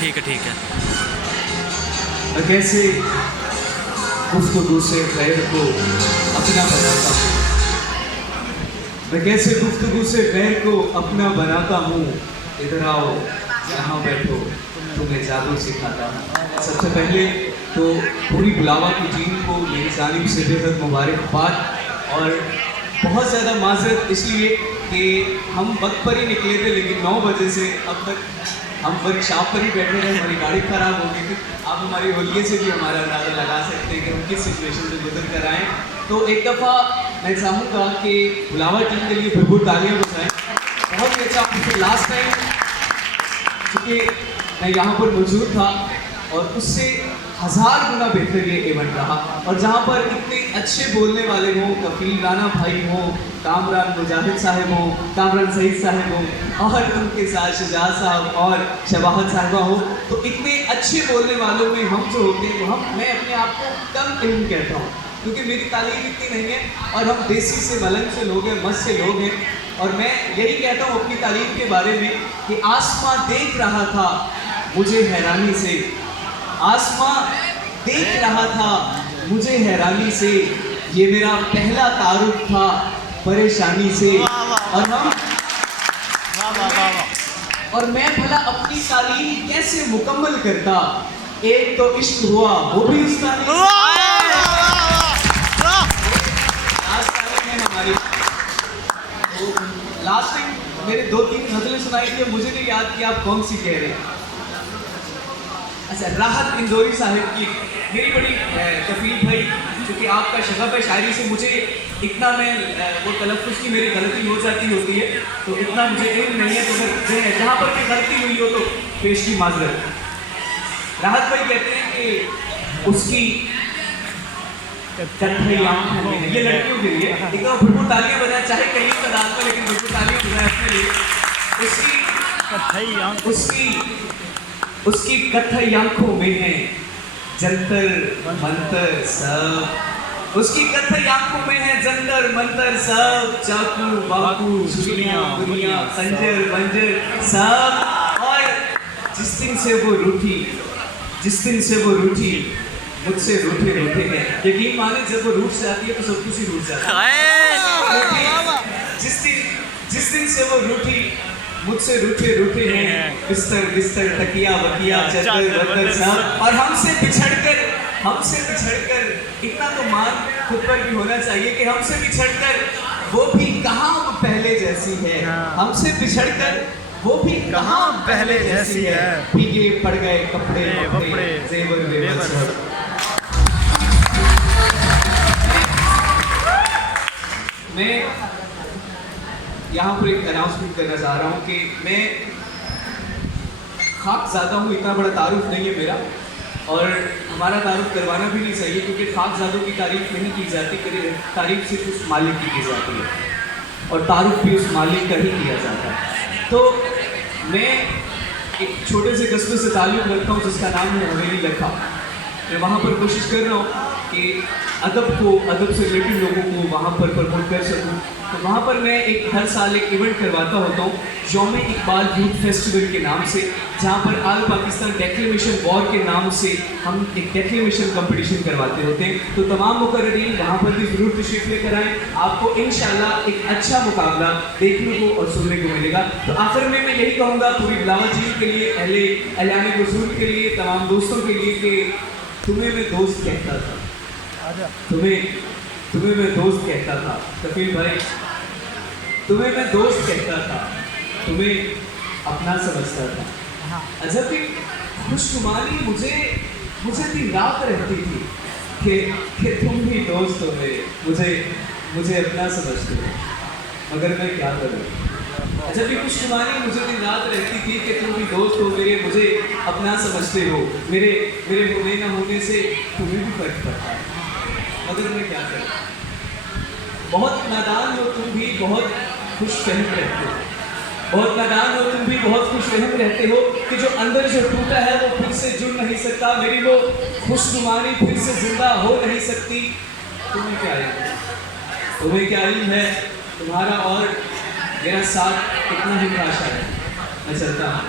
ठीक है ठीक है। कैसे गुफ्तगू से गैर को अपना बनाता हूँ, मैं कैसे गुफ्तगू से गैर को अपना बनाता हूँ। इधर आओ यहाँ बैठो तुम्हें जादू सिखाता हूँ। सबसे पहले तो पूरी बुलावा की टीम को मेरी जानिब से बेहद मुबारकबाद और बहुत ज़्यादा माजरत इसलिए कि हम वक्त पर ही निकले थे, लेकिन 9 बजे से अब तक हम वर्कशॉप पर ही बैठे रहे। हमारी गाड़ी ख़राब हो गई थी। आप हमारी होलिये से भी हमारा अंदाज़ा लगा सकते हैं कि हम किस सिचुएशन से गुजर कर आए। तो एक दफ़ा मैं चाहूँगा कि बुलावा टीम के लिए भरपूर तालियां बजाएं। बहुत ही अच्छा, क्योंकि लास्ट टाइम चूँकि मैं यहाँ पर मौजूद था और उससे 1000 गुना बेहतर ये इवेंट रहा, और जहाँ पर इतने अच्छे बोलने वाले हों, कफील राना भाई हों, कामरान मुजाहिद साहब हों, कामरान सईद साहब हों, और उनके साथ शुजा साहब और शबाहत साहबा हो, तो इतने अच्छे बोलने वालों में हम जो होते हैं वो मैं अपने आप को कम इल्म कहता हूँ, क्योंकि मेरी तालीम इतनी नहीं है और हम देसी से मलंग से लोग हैं, मस्त से लोग हैं। और मैं यही कहता हूँ अपनी तालीम के बारे में कि आसमां देख रहा था मुझे हैरानी से, आसमां देख रहा था मुझे हैरानी से, ये मेरा पहला तारुफ था परेशानी से। और मैं भला अपनी तालीम कैसे मुकम्मल करता, एक तो इश्क हुआ वो भी उस तालीम में हमारी। तो लास्ट टाइम मेरे 2-3 गज़लें सुनाई थी, मुझे नहीं याद कि आप कौन सी कह रहे हैं। अच्छा, राहत इंदौरी साहिब की मेरी बड़ी कफील भाई, क्योंकि आपका शगफ है शायरी से, मुझे इतना मैं वो तलफ़्फ़ुज़ की मेरी गलती हो जाती होती है, तो इतना मुझे इल्म नहीं है। तो फिर जहाँ पर भी गलती हुई हो तो पेश की माजरत। राहत भाई कहते हैं कि उसकी कत्थई आँखों में, ये लड़कियों के लिए एक तो भरपूर तालियां बजाएं, चाहे कहीं तादाद में, लेकिन भरपूर तालियां बजाएं अपने लिए। उसकी कत्थई आँखों में है जंतर मंतर सब, उसकी कत्थई आँखों में है जंतर मंतर सब, चाकू बाकू छुरियां गुरियां खंजर बंजर सब। और जिस दिन से वो रूठी मुझसे रूठे हैं, यकीन माने जब वो रूठ जाती है तो सब कुछ ही रूठ जाता है। जिस दिन से वो रूठी मुझसे रूठे हैं, बिस्तर तकिया बकिया चद्दर बदर सब। और हमसे बिछड़कर इतना तो मान खुद पर भी होना चाहिए कि हमसे बिछड़कर वो भी कहाँ पहले जैसी है, हमसे बिछड़कर वो भी कहाँ पहले जैसी है, भीगे पड़ गए कपड़े जेवर बेबस। मैं यहाँ पर एक अनाउंसमेंट करना चाह रहा हूँ कि मैं खाकज़ादा हूँ, इतना बड़ा तारुफ नहीं है मेरा, और हमारा तारुफ करवाना भी नहीं चाहिए, क्योंकि खाकज़ादों की तारीफ नहीं की जाती, तारीफ सिर्फ उस मालिक की जाती है और तारुफ भी उस मालिक का ही किया जाता है। तो मैं एक छोटे से कस्बे से ताल्लुक़ रखता हूँ जिसका नाम है हवेली लखा। मैं वहाँ पर कोशिश कर रहा हूँ कि अदब से रिलेटेड लोगों को वहाँ पर प्रमोट कर सकूँ। तो वहाँ पर मैं हर साल एक इवेंट करवाता होता हूँ यौम इकबाल यूथ फेस्टिवल के नाम से, जहाँ पर आल पाकिस्तान डेक्लेमेशन वॉर के नाम से हम एक डेक्लेमेशन कंपटीशन करवाते होते हैं। तो तमाम मुकर्ररीन वहाँ पर भी ज़रूर तशरीफ़ लेकर आएँ, आपको इंशाल्लाह एक अच्छा मुकाबला देखने को और सुनने को मिलेगा। तो आखिर में मैं यही कहूँगा पूरी बुलावा टीम के लिए, अहले एलान रसूल के लिए, तमाम दोस्तों के लिए कि तुम्हें मैं दोस्त कहता था, तुम्हें मैं दोस्त कहता था कफील भाई, तुम्हें मैं दोस्त कहता था, तुम्हें अपना समझता था। अजब की खुशनुमानी मुझे दिन रात रहती थी कि तुम भी दोस्त हो मेरे, मुझे अपना समझते हो, मगर मैं क्या करूँ। अजब की खुशनुमानी मुझे दिन रात रहती थी कि तुम भी दोस्त हो मेरे, मुझे अपना समझते हो, मेरे होने न होने से तुम्हें भी फर्क पड़ता है, मगर मैं क्या करूँ। बहुत नादान हो तुम भी, बहुत खुशफहम रहते हो, बहुत नादान हो तुम भी, बहुत खुशफहम रहते हो कि जो अंदर जो टूटा है वो फिर से जुड़ नहीं सकता, मेरी वो खुशनुमानी फिर से जिंदा हो नहीं सकती। तुम्हें क्या इल्म है तुम्हारा और मेरा साथ कितना ही भाषा है। मैं चलता हूँ।